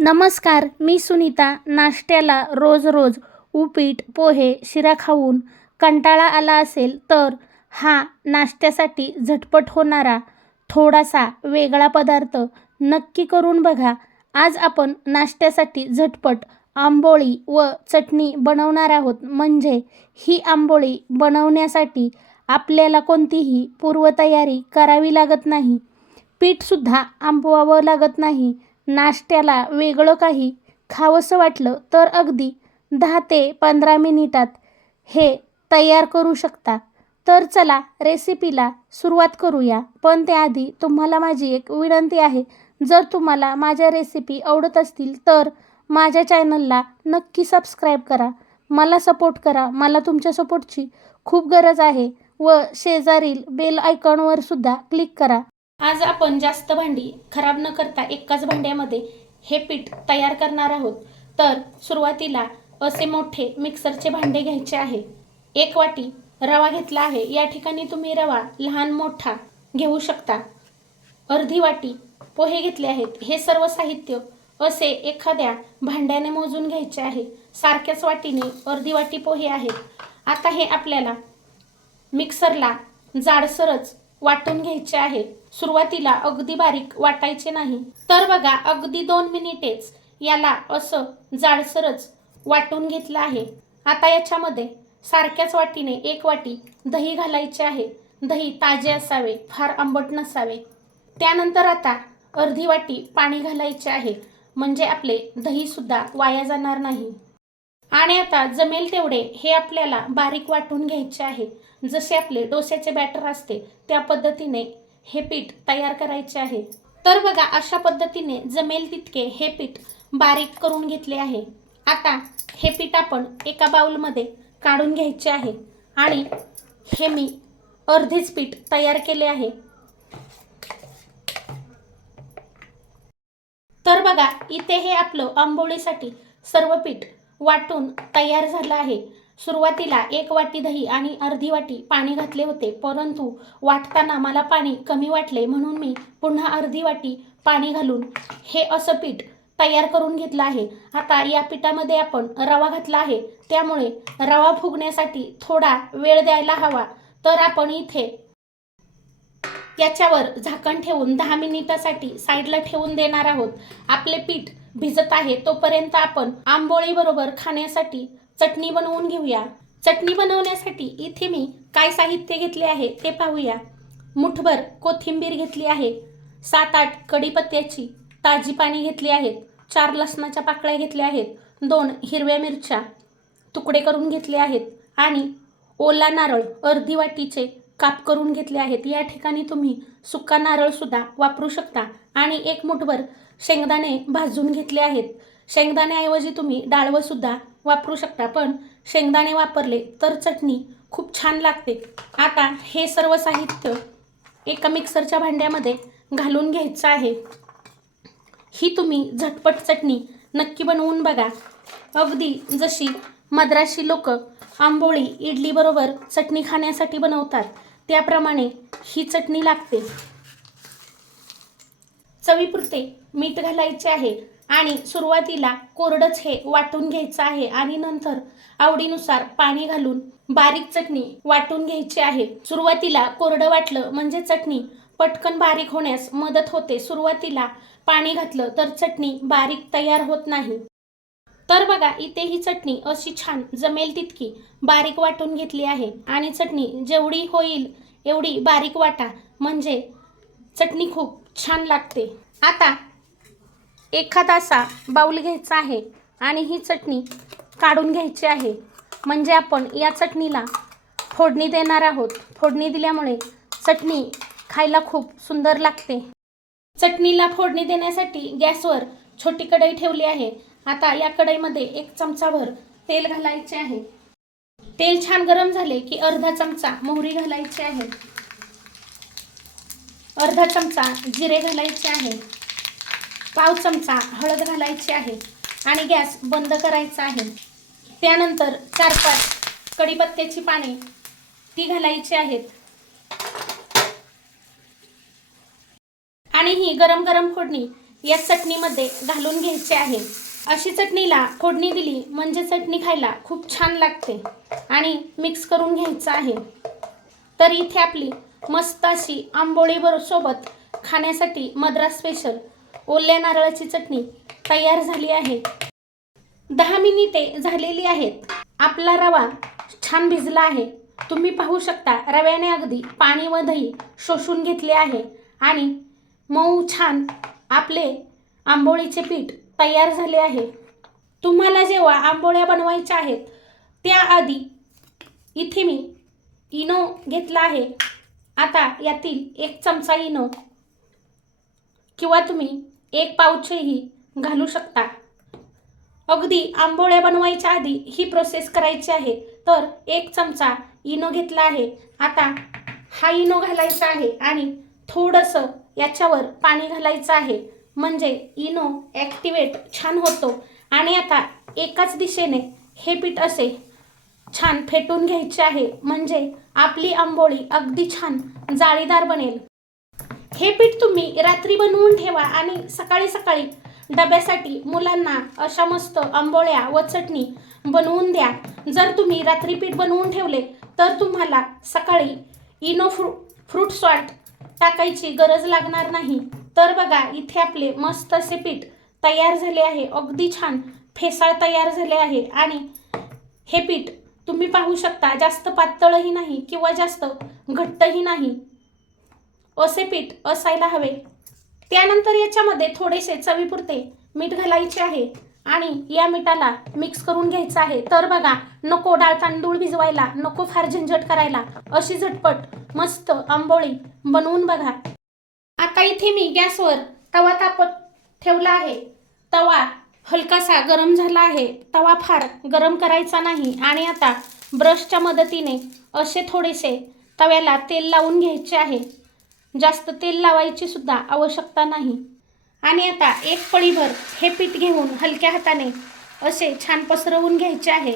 नमस्कार मी सुनीता. नाश्त्याला रोज रोज उपीट पोहे शिरा खाऊन कंटाळा आला असेल तर हा नाश्त्यासाठी झटपट होणारा थोडासा वेगळा पदार्थ नक्की करून बघा. आज आपण नाश्त्यासाठी झटपट आंबोळी व चटणी बनवणार आहोत. म्हणजे ही आंबोळी बनवण्यासाठी आपल्याला कोणतीही पूर्वतयारी करावी लागत नाही. पीठसुद्धा आंबवावं लागत नाही. नाश्त्याला वेगळं काही खावंसं वाटलं तर अगदी दहा ते पंधरा मिनिटात हे तयार करू शकता. तर चला रेसिपीला सुरुवात करूया. पण त्याआधी तुम्हाला माझी एक विनंती आहे. जर तुम्हाला माझ्या रेसिपी आवडत असतील तर माझ्या चॅनलला नक्की सबस्क्राईब करा. मला सपोर्ट करा. मला तुमच्या सपोर्टची खूप गरज आहे व शेजारील बेल आयकॉनवर सुद्धा क्लिक करा. आज आपण जास्त भांडी खराब न करता एकाच भांड्यामध्ये हे पीठ तयार करणार आहोत. तर सुरुवातीला असे मोठे मिक्सरचे भांडे घ्यायचे आहे. एक वाटी रवा घेतला आहे. या ठिकाणी तुम्ही रवा लहान मोठा घेऊ शकता. अर्धी वाटी पोहे घेतले आहेत. हे सर्व साहित्य असे एखाद्या भांड्याने मोजून घ्यायचे आहे. सारख्याच वाटीने अर्धी वाटी पोहे आहेत. आता हे आपल्याला मिक्सरला जाडसरच वाटून घ्यायचे आहे. सुरुवातीला अगदी बारीक वाटायचे नाही. तर बघा अगदी दोन मिनिटेच याला असं जाडसरच वाटून घेतलं आहे. आता याच्यामध्ये सारख्याच वाटीने एक वाटी दही घालायचे आहे. दही ताजे असावे फार आंबट नसावे. त्यानंतर आता अर्धी वाटी पाणी घालायचे आहे. म्हणजे आपले दहीसुद्धा वाया जाणार नाही. आणि आता जमेल तेवढे हे आपल्याला बारीक वाटून घ्यायचे आहे. जसे आपले डोस्याचे बॅटर असते त्या पद्धतीने हे पीठ तयार करायचे आहे. तर बघा अशा पद्धतीने जमेल तितके हे पीठ बारीक करून घेतले आहे. आता हे पीठ आपण एका बाउलमध्ये काढून घ्यायचे आहे. आणि हे मी अर्धेच पीठ तयार केले आहे. तर बघा इथे हे आपलं आंबोळीसाठी सर्व पीठ वाटून तयार झालं आहे. सुरुवातीला एक वाटी दही आणि अर्धी वाटी पाणी घातले होते परंतु वाटताना मला पाणी कमी वाटले म्हणून मी पुन्हा अर्धी वाटी पाणी घालून हे असं पीठ तयार करून घेतलं आहे. आता या पिठामध्ये आपण रवा घातला आहे. त्यामुळे रवा फुगण्यासाठी थोडा वेळ द्यायला हवा. तर आपण इथे याच्यावर झाकण ठेवून दहा मिनिटासाठी साईडला ठेवून देणार आहोत. आपले पीठ भिजत आहे तोपर्यंत आपण आंबोळी बरोबर खाण्यासाठी चटणी बनवून घेऊया. चटणी बनवण्यासाठी इथे मी काय साहित्य घेतले आहे ते पाहूया. मुठभर कोथिंबीर घेतली आहे. सात आठ कढीपत्त्याची ताजी पाणी घेतली आहेत. चार लसणाच्या पाकळ्या घेतल्या आहेत. दोन हिरव्या मिरच्या तुकडे करून घेतले आहेत आणि ओला नारळ अर्धी वाटीचे काप करून घेतले आहेत. या ठिकाणी तुम्ही सुका नारळसुद्धा वापरू शकता आणि एक मुठभर शेंगदाणे भाजून घेतले आहेत. शेंगदाण्याऐवजी तुम्ही डाळवंसुद्धा वापरू शकता पण शेंगदाणे वापरले तर चटणी खूप छान लागते. आता हे सर्व साहित्य एका मिक्सरच्या भांड्यामध्ये घालून घ्यायचं आहे. ही तुम्ही झटपट चटणी नक्की बनवून बघा. अगदी जशी मद्राशी लोक आंबोळी इडलीबरोबर चटणी खाण्यासाठी बनवतात त्याप्रमाणे ही चटणी लागते. चवीपुरते मीठ घालायचे आहे आणि सुरुवातीला कोरडंच हे वाटून घ्यायचं आहे आणि नंतर आवडीनुसार पाणी घालून बारीक चटणी वाटून घ्यायची आहे. सुरुवातीला कोरडं वाटलं म्हणजे चटणी पटकन बारीक होण्यास मदत होते. सुरुवातीला पाणी घातलं तर चटणी बारीक तयार होत नाही. तर बघा इथे ही चटणी अशी छान जमेल तितकी बारीक वाटून घेतली आहे आणि चटणी जेवढी होईल एवढी बारीक वाटा. म्हणजे चटणी खूप छान लागते. आता एखादा असा बाऊल घ्यायचा आहे आणि ही चटणी काढून घ्यायची आहे. म्हणजे आपण या चटणीला फोडणी देणार आहोत. फोडणी दिल्यामुळे चटणी खायला खूप सुंदर लागते. चटणीला फोडणी देण्यासाठी गॅसवर छोटी कढई ठेवली आहे. आता या कढईमध्ये एक चमचाभर तेल घालायचे आहे. तेल छान गरम झाले की अर्धा चमचा मोहरी घालायची आहे. अर्धा चमचा जिरे घालायचे आहे. पाव चमचा हळद घालायची आहे आणि गॅस बंद करायचा आहे. त्यानंतर चार पाच कढीपत्त्याची पाने ती घालायची आहेत. आणि ही गरम गरम फोडणी या चटणीमध्ये घालून घ्यायची आहे. अशी चटणीला फोडणी दिली म्हणजे चटणी खायला खूप छान लागते आणि मिक्स करून घ्यायचं आहे. तर इथे आपली मस्त अशी आंबोळी सोबत खाण्यासाठी मद्रास स्पेशल ओल्या नारळाची चटणी तयार झाली आहे. दहा मिनिटे झालेली आहेत. आपला रवा छान भिजला आहे. तुम्ही पाहू शकता रव्याने अगदी पाणी व दही शोषून घेतले आहे आणि मऊ छान आपले आंबोळीचे पीठ तयार झाले आहे. तुम्हाला जेव्हा आंबोळ्या बनवायच्या आहेत त्याआधी इथे मी इनो घेतला आहे. आता यातील एक चमचा इनो किंवा तुम्ही एक पाऊचही घालू शकता. अगदी आंबोळ्या बनवायच्या आधी ही प्रोसेस करायची आहे. तर एक चमचा इनो घेतला आहे. आता हा इनो घालायचा आहे आणि थोडंसं याच्यावर पाणी घालायचं आहे. म्हणजे इनो ॲक्टिवेट छान होतो. आणि आता एकाच दिशेने हे पीठ असे छान फेटून घ्यायचे आहे. म्हणजे आपली आंबोळी अगदी छान जाळीदार बनेल. हे पीठ तुम्ही रात्री बनवून ठेवा आणि सकाळी सकाळी डब्यासाठी मुलांना अशा मस्त आंबोळ्या व चटणी बनवून द्या. जर तुम्ही रात्री पीठ बनवून ठेवले तर तुम्हाला सकाळी इनो फ्रू फ्रूट सॉल्ट टाकायची गरज लागणार नाही. तर बघा इथे आपले मस्त असे पीठ तयार झाले आहे. अगदी छान फेसाळ तयार झाले आहे. आणि हे पीठ तुम्ही पाहू शकता जास्त पातळही नाही किंवा जास्त घट्टही नाही. असे पीठ असायला हवे. त्यानंतर याच्यामध्ये थोडेसे चवीपुरते मीठ घालायचे आहे आणि या मिठाला मिक्स करून घ्यायचं आहे. तर बघा नको डाळ तांदूळ भिजवायला नको फार झंझट करायला अशी झटपट मस्त आंबोळी बनवून बघा. आता इथे मी गॅसवर तवा तापत ठेवला आहे. तवा हलकासा गरम झाला आहे तवा फार गरम करायचा नाही आणि आता ब्रशच्या मदतीने असे थोडेसे तव्याला तेल लावून घ्यायचे आहे. जास्त तेल लावायची सुद्धा आवश्यकता नाही. आणि आता एक पळीभर हे पीठ घेऊन हलक्या हाताने असे छान पसरवून घ्यायचे आहे.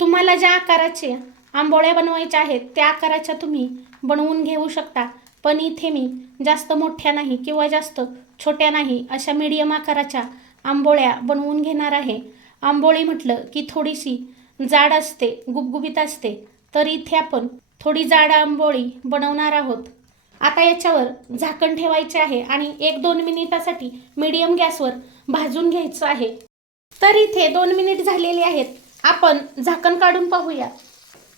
तुम्हाला ज्या आकाराचे आंबोळ्या बनवायच्या आहेत त्या आकाराच्या तुम्ही बनवून घेऊ शकता. पण इथे मी जास्त मोठ्या नाही किंवा जास्त छोट्या नाही अशा मीडियम आकाराच्या आंबोळ्या बनवून घेणार आहे. आंबोळी म्हटलं की थोडीशी जाड असते गुबगुबीत असते. तर इथे आपण थोडी जाड आंबोळी बनवणार आहोत. आता याच्यावर झाकण ठेवायचे आहे आणि एक दोन मिनिटासाठी मीडियम गॅसवर भाजून घ्यायचं आहे. तर इथे दोन मिनिट झालेले आहेत. आपण झाकण काढून पाहूया.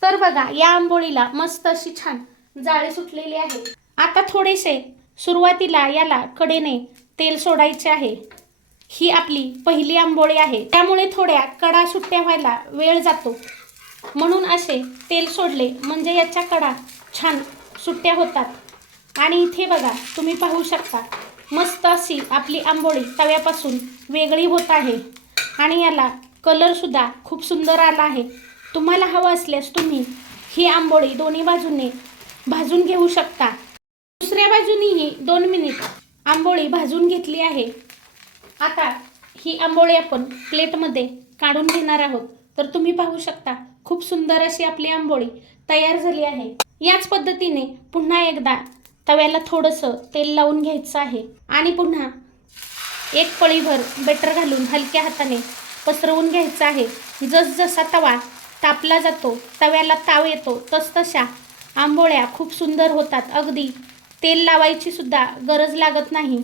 तर बघा या आंबोळीला मस्त अशी छान जाळी सुटलेली आहे आता थोडेसे सुरुवातीला याला कडेने तेल सोडायचे आहे. ही आपली पहिली आंबोळी आहे. त्यामुळे थोड्या कडा सुट्ट्या व्हायला वेळ जातो. म्हणून असे तेल सोडले म्हणजे याच्या कडा छान सुट्ट्या होतात. आणि इथे बघा तुम्ही पाहू शकता. मस्त अशी आपली आंबोळी तव्यापासून वेगळी होत आहे. आणि याला कलरसुद्धा खूप सुंदर आला आहे. तुम्हाला हवं असल्यास तुम्ही ही आंबोळी दोन्ही बाजूने भाजून घेऊ शकता. दुसऱ्या बाजूनीही दोन मिनिट आंबोळी भाजून घेतली आहे. आता ही आंबोळी आपण प्लेटमध्ये काढून घेणार आहोत. तर तुम्ही पाहू शकता खूप सुंदर अशी आपली आंबोळी तयार झाली आहे. याच पद्धतीने पुन्हा एकदा तव्याला थोडंसं तेल लावून घ्यायचं आहे आणि पुन्हा एक पळीभर बेटर घालून हलक्या हाताने पसरवून घ्यायचं आहे. जसजसा तवा तापला जातो तव्याला ताव येतो तसतशा आंबोळ्या खूप सुंदर होतात. अगदी तेल लावायची सुद्धा गरज लागत नाही.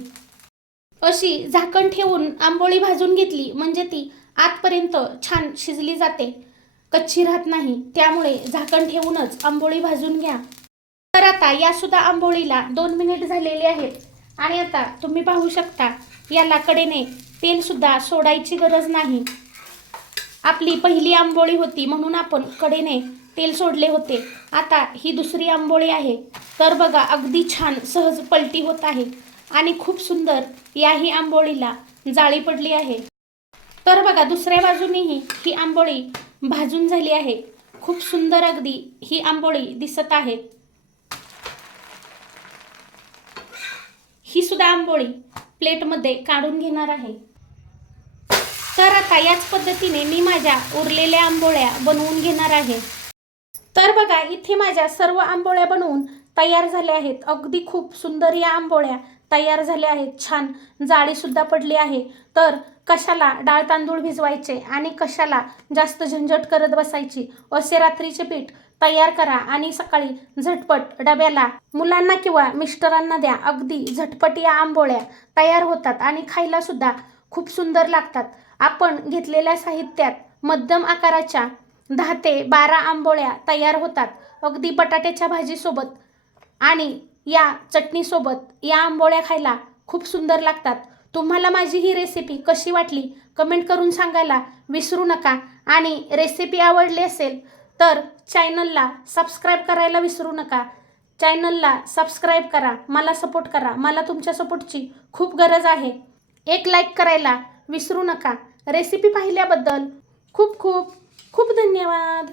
अशी झाकण ठेवून आंबोळी भाजून घेतली म्हणजे ती आतपर्यंत छान शिजली जाते. कच्ची राहत नाही त्यामुळे झाकण ठेवूनच आंबोळी भाजून घ्या. तर आता या सुद्धा आंबोळीला दोन मिनिट झालेले आहेत आणि आता तुम्ही पाहू शकता याला कडेने तेल सुद्धा सोडायची गरज नाही. आपली पहिली आंबोळी होती म्हणून आपण कडेने तेल सोडले होते. आता ही दुसरी आंबोळी आहे. तर बघा अगदी छान सहज पलटी होत आहे. आणि खूप सुंदर याही आंबोळीला जाळी पडली आहे. तर बघा दुसऱ्या बाजूनेही ही आंबोळी भाजून झाली आहे. खूप सुंदर अगदी ही आंबोळी दिसत आहे. ही सुद्धा आंबोळी प्लेटमध्ये काढून घेणार आहे. तर आता याच पद्धतीने मी माझ्या उरलेल्या आंबोळ्या बनवून घेणार आहे. तर बघा इथे माझ्या सर्व आंबोळ्या बनवून तयार झाल्या आहेत. अगदी खूप सुंदर या आंबोळ्या तयार झाल्या आहेत. छान जाळीसुद्धा पडली आहे. तर कशाला डाळ तांदूळ भिजवायचे आणि कशाला जास्त झंझट करत बसायची असे रात्रीचे पीठ तयार करा आणि सकाळी झटपट डब्याला मुलांना किंवा मिस्टरांना द्या. अगदी झटपट या आंबोळ्या तयार होतात आणि खायला सुद्धा खूप सुंदर लागतात. आपण घेतलेल्या साहित्यात मध्यम आकाराच्या दहा ते बारा आंबोळ्या तयार होतात अगदी बटाट्याच्या भाजीसोबत. आणि या चटणीसोबत या आंबोळ्या खायला खूप सुंदर लागतात. तुम्हाला माझी ही रेसिपी कशी वाटली? कमेंट करून सांगायला विसरू नका. आणि रेसिपी आवडली असेल तर चॅनलला सबस्क्राईब करायला विसरू नका. चॅनलला सबस्क्राईब करा मला सपोर्ट करा. मला तुमच्या सपोर्टची खूप गरज आहे. एक लाईक करायला विसरू नका. रेसिपी पाहिल्याबद्दल खूप खूप खूप धन्यवाद.